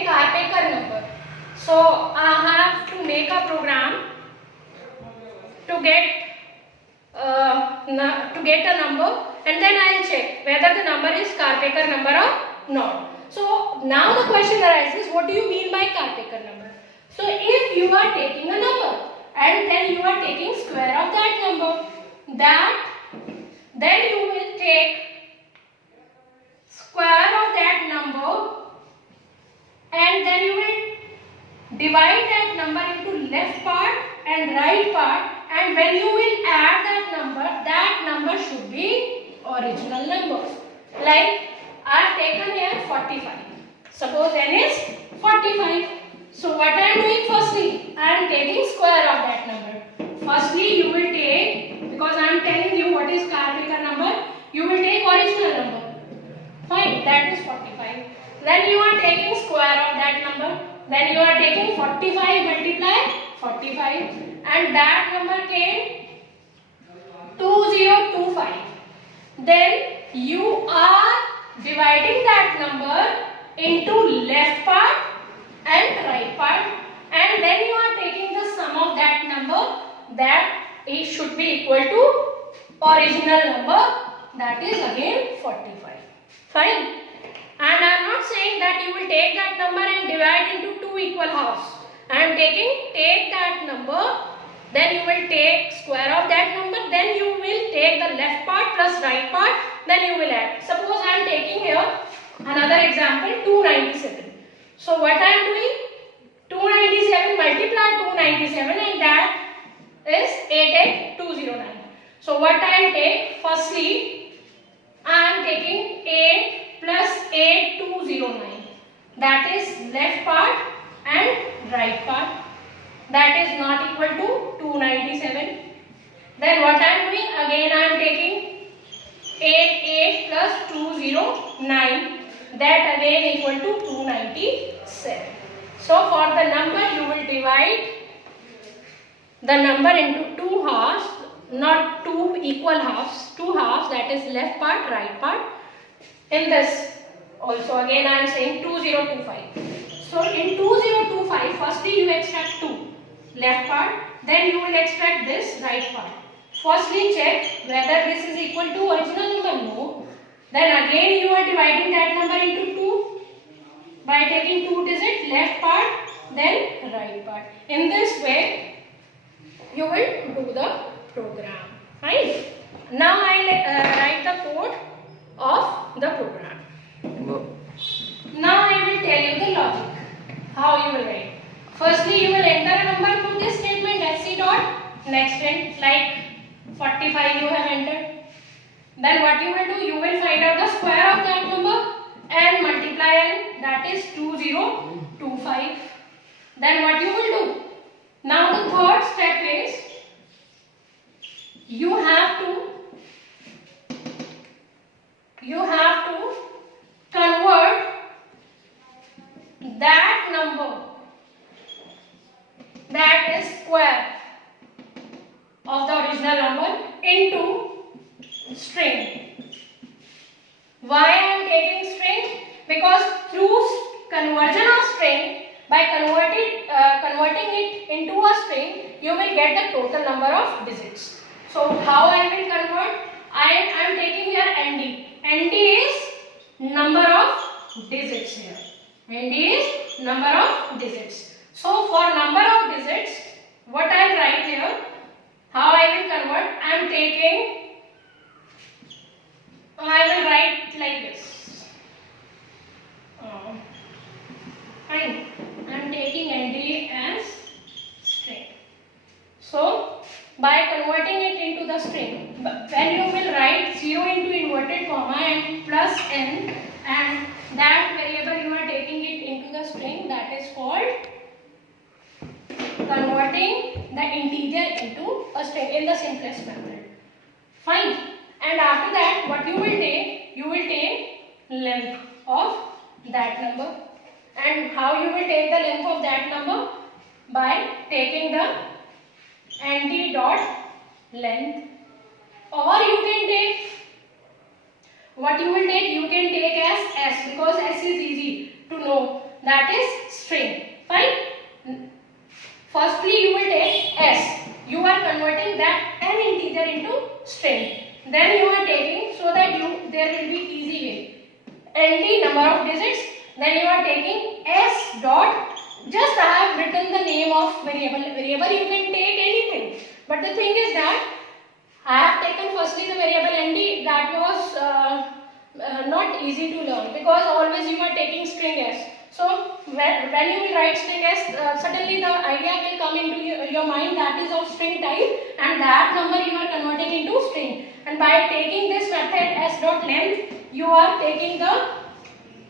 take Kaprekar number. So I have to make a program to get a number, and then I will check whether the number is Kaprekar number or not. So now the question arises, what do you mean by Kaprekar number? So if you are taking a number and then you are taking square of that number, then you will take square of that number and then you will divide that number into left part and right part, and when you will add that number should be original number. Like I have taken here 45. Suppose n is 45. So what I am doing, firstly I am taking square of that number. Firstly you will take, because I am telling you what is Kaprekar number, you will take original number. Fine, that is 45. Then you are taking square of that number. Then you are taking 45 multiply 45, and that number came 2025. Then you are dividing that number into left part and right part, and then you are taking the sum of that number, that it should be equal to original number, that is again 45. Fine. And I am not saying that you will take that number and divide into two equal halves. I am take that number, then you will take square of that number, then you will take the left part plus right part, then you will add. Suppose I am taking here another example, 297. So what I am doing, 297 multiply 297, and that is 88209. So what I will take, firstly I am taking 8 plus 8209, that is left part and right part, that is not equal to 297. Then what I am doing, again I am taking 8 plus 209, that again equal to 297. So for the number you will divide the number into two halves, not two equal halves, two halves, that is left part, right part. In this also again I am saying 2025. So in 2025, firstly you extract 2 left part, then you will extract this right part. Firstly check whether this is equal to original number. No. Then again you are dividing that number into 2 by taking 2 digits, left part then right part. In this way you will do the program. Fine. Now I will write the code of the program. Now I will tell you the logic, how you will write. Firstly you will enter a number through this statement, sc dot next end, like 45 you have entered. Then what you will do, you will find out the square of that number and multiply n, that is 2025. Then what you will do, now the third step is you have to convert that number, that is square of the original number, into string. Why I am taking string? Because through conversion of string, by converting it into a string, you will get the total number of digits. So how I will convert? I am taking here ND. ND is number of digits here. ND is number of digits. So for number of digits, what I will write here, how I will convert, I will write like this. Fine. I am taking ND as string. So by converting it into the string, when you will write 0 into inverted comma and plus n, and that variable you are taking it into the string, that is called converting the integer into a string in the simplest method. Fine. And after that, what you will take? You will take length of that number. And how you will take the length of that number? By taking the ND dot length, or you can take, what you will take, you can take as S, because S is easy to know, that that is string. Fine. Firstly, you will take s. You are converting that n integer into string. Then you are taking, so that there will be easy way. ND, number of digits. Then you are taking s dot. Just I have written the name of variable. Variable you can take anything. But the thing is that I have taken firstly the variable ND. That was not easy to learn, because always you are taking string s. So when you will write string s, suddenly the idea will come into your mind that is of string type, and that number you are converting into string. And by taking this method s dot length, you are taking the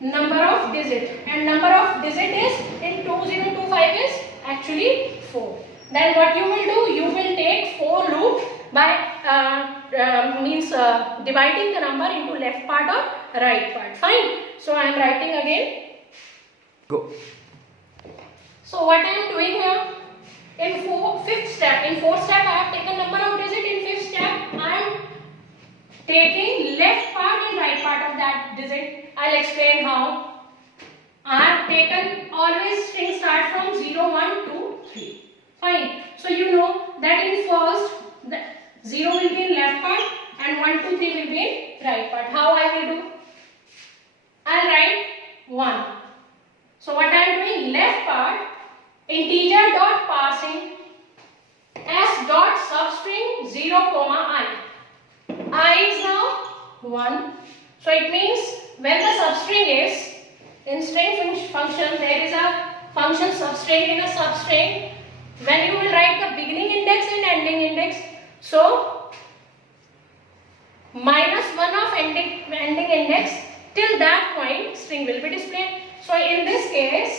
number of digit, and number of digit is in 2025 is actually 4. Then what you will do, you will take for loop by dividing the number into left part or right part. Fine. So I am writing again. Go. So what I am doing here, in fifth step, in fourth step I have taken number of digit. In fifth step I am taking left part and right part of that digit. I'll explain how. I have taken always string start from 0, 1, 2, 3. Fine. So you know that in first the 0 will be in left part and 1, 2, 3 will be in right part. How I will do? I'll write 1. So what I am doing, left part integer dot parsing s dot substring 0, I. I is now 1. So it means when the substring is in string function, there is a function substring. In a substring, when you will write the beginning index and ending index, so -1 of ending index, till that point string will be displayed. So in this case,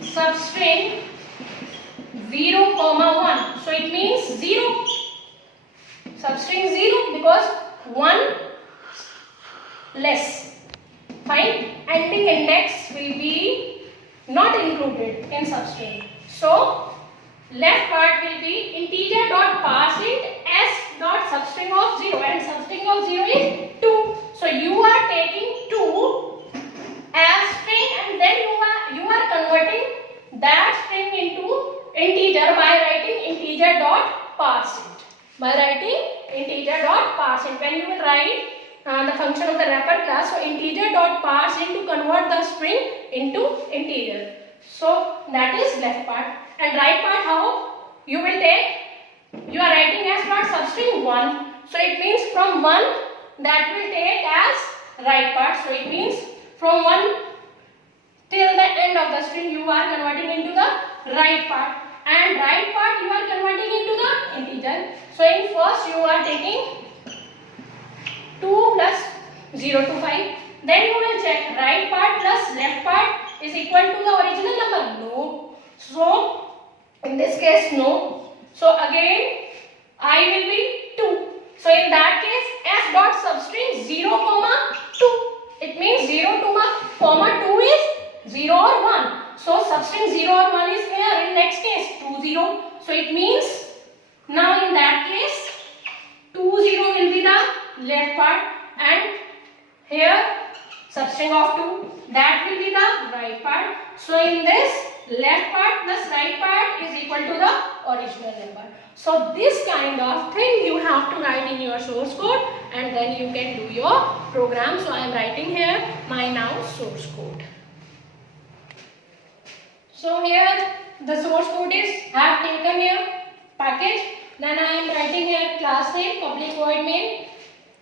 substring 0, 1. So it means 0. Substring 0 because 1 less. Fine. Ending index will be not included in substring. So left part will be integer dot parseInt s dot substring of 0, and substring of 0 is 2. So you are taking 2 as string, and then you are converting that string into integer by writing integer dot parseInt. By writing integer dot parseInt, when you will write the function of the wrapper class, so integer dot parseInt to convert the string into integer. So that is left part. And right part, how you will take? You are writing s dot substring 1. So it means from 1 that will take as right part. So it means from 1 till the end of the string you are converting into the right part, and right part you are converting into the integer. So in first you are taking 2 plus 0 to 5. Then you will check right part plus left part is equal to the original number. No. So in this case no. So again I will be 2. So in that case s dot substring 0, 2. It means 0, 2 is 0 or 1. So substring 0 or 1 is here. In next case 2, 0. So it means now in that case 2, 0 will be the left part, and here substring of 2, that will be the right part. So in this, left part plus right part is equal to the original number. So this kind of thing you have to write in your source code, and then you can do your program. So I am writing here my now source code. So here the source code is, I have taken here package, then I am writing here class name, public void main,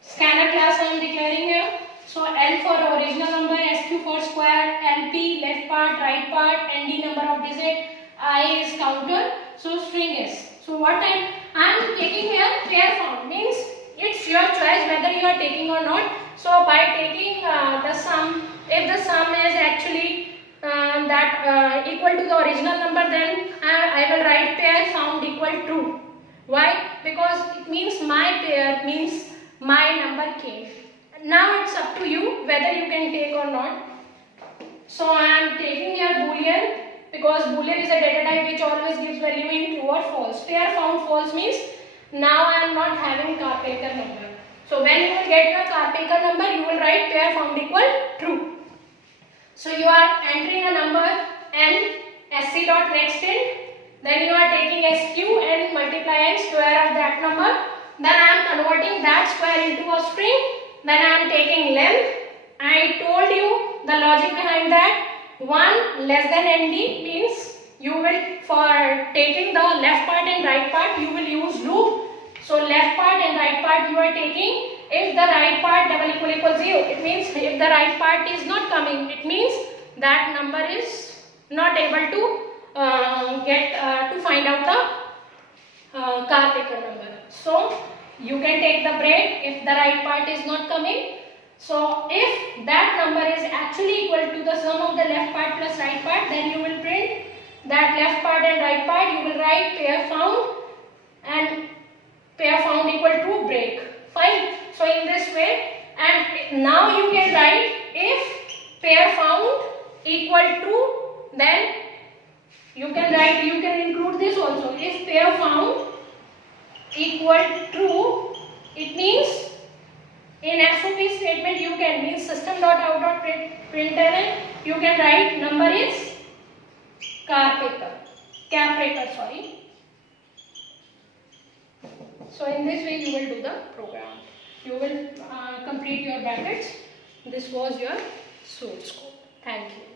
scanner class I am declaring here. So L for original number, SQ for square, LP left part, right part, ND number of digit, I is counter, so string S. So what I am taking here pair found, means it's your choice whether you are taking or not. So by taking the sum, if the sum is actually equal to the original number, then I will write pair found equal true. Why? Because it means my pair means my number came. Now it's up to you whether you can take or not. So I am taking here boolean, because boolean is a data type which always gives value in true or false. Pair found false means now I am not having Kaprekar number. So when you will get your Kaprekar number, you will write pair found equal true. So you are entering a number and sc dot next in, then you are taking sq and multiplying square of that number, then I am converting that square into a string, then I am taking length. I told you the logic behind that. 1 less than nd means you will, for taking the left part and right part, you will use loop. So left part and right part you are taking. If the right part double equal 0, it means if the right part is not coming, it means that number is not able to to find out the Kaprekar number. So you can take the break if the right part is not coming. So if that number is actually equal to the sum of the left part plus right part, then you will print that left part and right part. You will write pair found and pair found equal to break. Fine. So in this way, and now you can write if pair found equal to, then you can write, you can include this also. If pair found equal true, it means in SOP statement you can mean system.out.println, you can write number is Kaprekar, sorry. So in this way you will do the program. You will complete your brackets. This was your source code. Thank you.